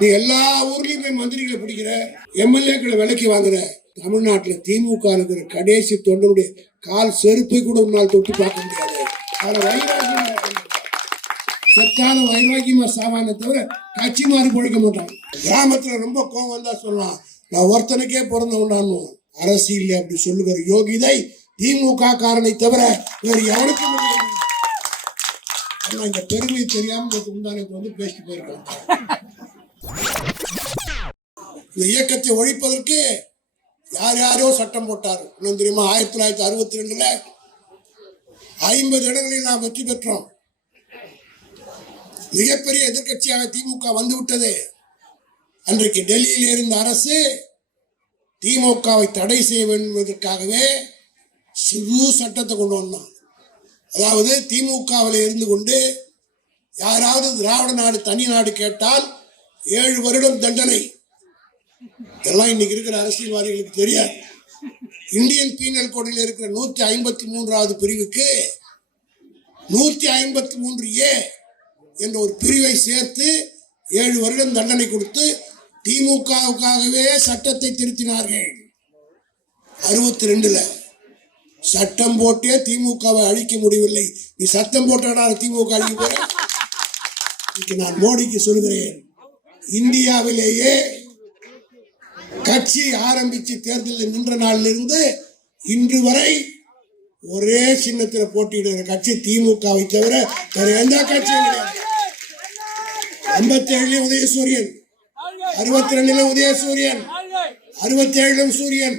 நீ எல்லா ஊர்லயும் போய் மந்திரிகளை பிடிக்கிற எம்எல்ஏக்களை விலைக்கு வாங்குற தமிழ்நாட்டுல திமுக இருக்கிற கடைசி தொண்டனுடைய கால் செருப்பை கூட உன்னால் தொட்டு பார்க்க முடியாது. அவரை வைராக்கியமா இருக்கணும். செத்தான வைராக்கியமா சாவானே தவிர கட்சி மாறி பொழைக்க மாட்டாங்க கிராமத்துல ரொம்ப கோவம் வந்தா சொல்லலாம் நான் ஒருத்தனுக்கே பிறந்தவன் அரசியல் அப்படி சொல்லுகிற யோகிதை திமுக காரனை தவிர வேறு யாருக்கும் இந்த பெருமை தெரியாம நேத்து வந்து பேசிட்டு போயிருக்காங்க. இந்த இயக்கத்தை ஒழிப்பதற்கு யார் யாரோ சட்டம் போட்டார். இன்னும் தெரியுமா? ஆயிரத்தி தொள்ளாயிரத்தி அறுபத்தி ரெண்டுல ஐம்பது இடங்களில் நாம் வெற்றி பெற்றோம். மிகப்பெரிய எதிர்க்கட்சியாக திமுக வந்து விட்டது அன்றைக்கு டெல்லியில் இருந்த அரசு திமுகவை தடை செய்ய வேண்டும் என்பதற்காகவே சிறு சட்டத்தை கொண்டு வந்தான். அதாவது திமுகவில் இருந்து கொண்டு யாராவது திராவிட நாடு தனி நாடு கேட்டால் ஏழு வருடம் தண்டனை. இதெல்லாம் இன்னைக்கு இருக்கிற அரசியல்வாதிகளுக்கு தெரியாது. இந்தியன் பீனல் கோடியில் இருக்கிற நூற்றி ஐம்பத்தி மூன்றாவது பிரிவுக்கு நூற்றி ஐம்பத்தி மூன்று ஏ என்ற ஒரு பிரிவை சேர்த்து ஏழு வருடம் தண்டனை கொடுத்து திமுகவுக்காகவே சட்டத்தை திருத்தினார்கள். அறுபத்தி ரெண்டுல சட்டம் போட்டே திமுகவை அழிக்க முடியவில்லை. நீ சட்டம் போட்டாடா திமுக அழிக்க போற? நான் மோடிக்கு சொல்கிறேன் இந்தியாவிலேயே கட்சி ஆரம்பிச்சு தேர்தலில் நின்ற நாளிலிருந்து இன்று வரை ஒரே சின்னத்தில் போட்டியிடுகிற கட்சி திமுகவை தவிர வேற எந்த கட்சியும் கிடையாது. ஐம்பத்தி ஏழுல உதயசூரியன் அறுபத்தி ரெண்டுல உதயசூரியன் அறுபத்தி ஏழுலும் சூரியன்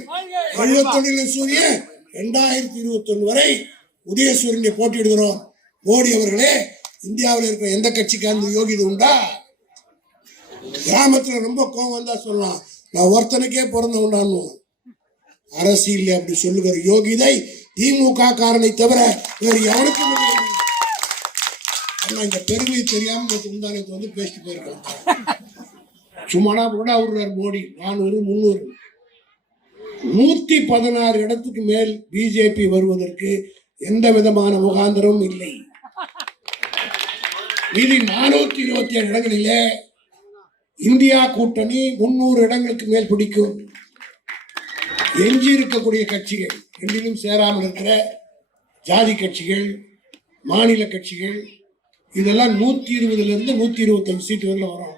எழுபத்தி ஒன்றிலும் சூரியன். ரெண்டாயிரத்தி இருபத்தி ஒன்று வரை உதயசூரியனை போட்டியிடுகிறோம். மோடி அவர்களே இந்தியாவில் இருக்கிற எந்த கட்சிக்கு அந்த யோகிதை உண்டா? கிராமத்துல ரொம்ப கோபம் தான் சொல்லலாம். நான் ஒருத்தனுக்கே பிறந்தவன் அரசியல் அப்படி சொல்லுகிற யோகிதை திமுக காரனை தவிர வேறு எவனுக்கும் இல்லை. இந்த பெருமை தெரியாம நேத்து வந்து பேசிட்டு போயிருக்காங்க சும்மாடா கூட அவருடைய மோடி. நானூறு முந்நூறு. நூத்தி பதினாறு இடத்துக்கு மேல் பிஜேபி வருவதற்கு எந்த விதமான முகாந்திரமும் இல்லை. மீதி நானூத்தி இருபத்தி ஏழு இடங்களிலே இந்தியா கூட்டணி முன்னூறு இடங்களுக்கு மேல் பிடிக்கும். எஞ்சி இருக்கக்கூடிய கட்சிகள் ரெண்டிலும் சேராமல் இருக்கிற ஜாதி கட்சிகள் மாநில கட்சிகள் இதெல்லாம் நூத்தி இருபதுல இருந்து நூத்தி இருபத்தஞ்சு சீட்டு வரல வரும்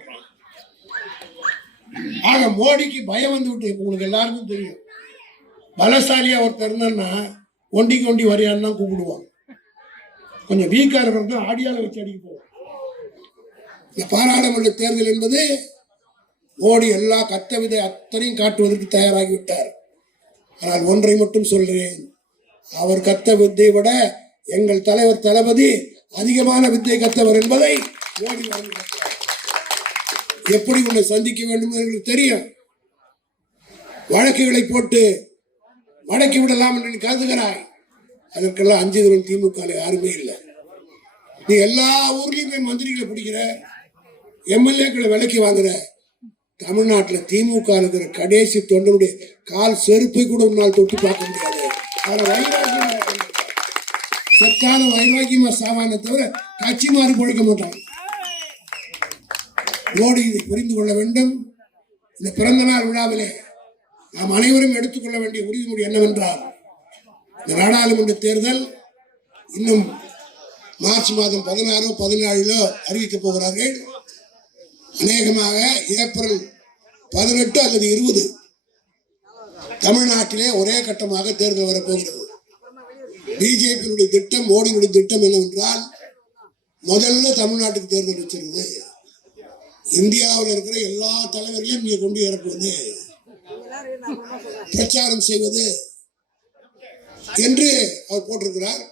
ஆக மோடிக்கு பயம் வந்து விட்டு உங்களுக்கு எல்லாருக்கும் தெரியும். பலசாலியா ஒருத்தர் இருந்தான்னா ஒண்டிக்கு ஒண்டி வரையான்னு தான் கூப்பிடுவான் கொஞ்சம் வீக்கா இருக்கிறது ஆடியால வச்சு அடிக்க போவோம் பாராளுமன்ற தேர்தல் என்பது மோடி எல்லா கத்த விதை அத்தனையும் காட்டுவதற்கு தயாராகிவிட்டார். ஆனால் ஒன்றை மட்டும் சொல்கிறேன் அவர் கத்த வித்தை விட எங்கள் தலைவர் தளபதி அதிகமான வித்தை கத்தவர் என்பதை மோடி எப்படி உன்னை சந்திக்க வேண்டும் என்று எங்களுக்கு தெரியும். வழக்குகளை போட்டு மடக்கி விடலாம் என்று நீ கருதுகிறாய். அதற்கெல்லாம் அஞ்சுகிறோம் திமுக யாருமே இல்லை. நீ எல்லா ஊர்லேயுமே மந்திரிகளை பிடிக்கிற எம்எல்ஏக்களை விலைக்கு வாங்குற தமிழ்நாட்டில் திமுக இருக்கிற கடைசி தொண்டனுடைய கால் செருப்பை கூட உன்னால் தொட்டு பார்க்க முடியாது. சத்தான வைராக்கியமா இருக்கணும். செத்தான வைராக்கியமா தவிர கட்சி மாறி பொழைக்க மாட்டாங்க மோடி இதை புரிந்து கொள்ள வேண்டும். இந்த பிறந்த நாள் விழாவிலே நாம் அனைவரும் எடுத்துக்கொள்ள வேண்டிய உறுதிமொழி என்னவென்றால் இந்த நாடாளுமன்ற தேர்தல் இன்னும் மார்ச் மாதம் பதினாறோ பதினாலிலோ அறிவிக்கப் போகிறார்கள். அநேகமாக ஏப்ரல் பதினெட்டு அல்லது இருபது தமிழ்நாட்டிலே ஒரே கட்டமாக தேர்தல் வரப்போகிறது. பிஜேபியினுடைய திட்டம் மோடியினுடைய திட்டம் என்னவென்றால் முதல்ல தமிழ்நாட்டுக்கு தேர்தல் வச்சிருந்தது. இந்தியாவில் இருக்கிற எல்லா தலைவர்களையும் இங்கே கொண்டு இறக்குவது. பிரச்சாரம் செய்வது என்று அவர் போட்டிருக்கிறார்.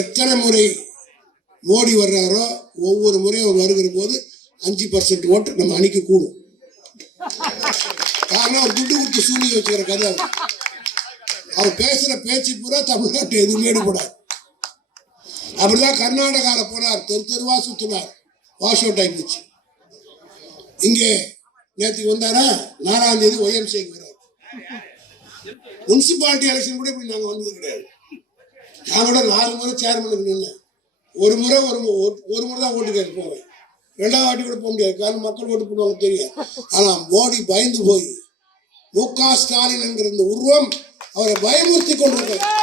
எத்தனை முறை மோடி வர்றாரோ ஒவ்வொரு முறையும் வருகிற போது அஞ்சு பர்சன்ட் ஓட்டு நம்ம அணிக்கு கூடும். காரணம் அவர் துண்டு கொடுத்து சூனி வச்சுக்கிற கதை அவர். அவர் பேசுற பேச்சு பூரா தமிழ்நாட்டு எதுவுமே எடுபடாது. அப்படிதான் கர்நாடகால போனார் தெரு தெருவா சுத்தினார். வாஷ் அவுட் ஆகி இங்கே நேற்றுக்கு வந்தாரா? நாலாம் தேதி ஒய்எம்சிக்கு வரார். முனிசிபாலிட்டி எலெக்ஷன் கூட இப்படி நாங்கள் வந்தது கிடையாது. நான் கூட நாலு முறை சேர்மனுக்கு நின்னேன். ஒரு முறை ஒரு ஒரு- ஒரு முறை தான் ஓட்டு கேட்க போவேன். ரெண்டாவது வாட்டி கூட போக முடியாது. காரணம் மக்கள் ஓட்டு போடுவாங்க தெரியும் ஆனால் மோடி பயந்து போய் மு க ஸ்டாலின் என்கிற இந்த உருவம் அவரை பயமுறுத்தி கொண்டிருக்கிறார்